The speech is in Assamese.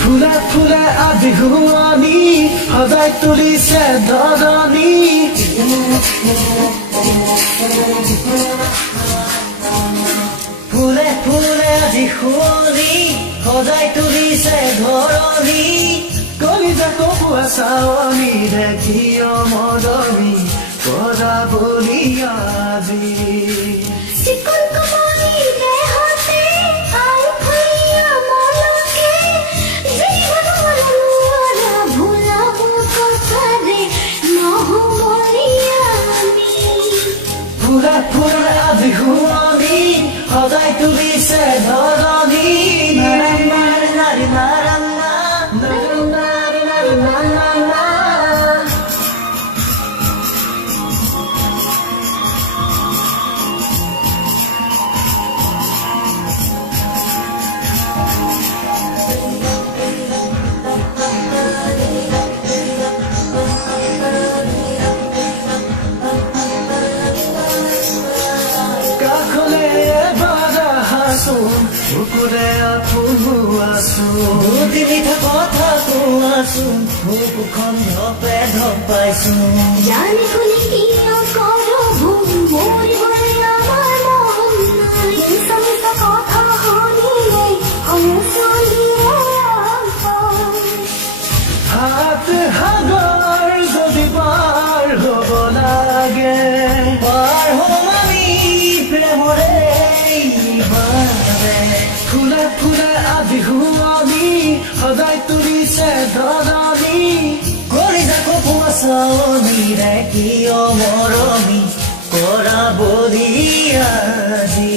ফুলে ফুলে আবিহুৱানী সজাই তুলিছে ধৰণী ফুলে ফুলে আজি শুৱনি সজাই তুলিছে ধৰণী কলিজা কপোৱা চাৱনীৰে কিয় মদনী কৰা বুলি আজি ফুলে ফুলে আজি শুৱনি সজাই তুলিছে ধৰণী বুকুৰে আপোন হোৱাচোন তিনিটা কথা কোৱাচোন বুকুখন ধপে ধপ পাইছোন জানি শুনি কিয় কৰো ভুল মৰিবলে আমাৰ মন নাই মিছা কথা শুনিলে হাত সাগৰ যদি পাৰ হ'ব লাগে পাৰ হ'ম আমি প্ৰেমৰে ফুলে ফুলে আবিহুৱানী সজাই তুলিছে ধৰণী কলিজা কপোৱা চাৱনীৰে কিয় মৰমী কৰা বুলি আজি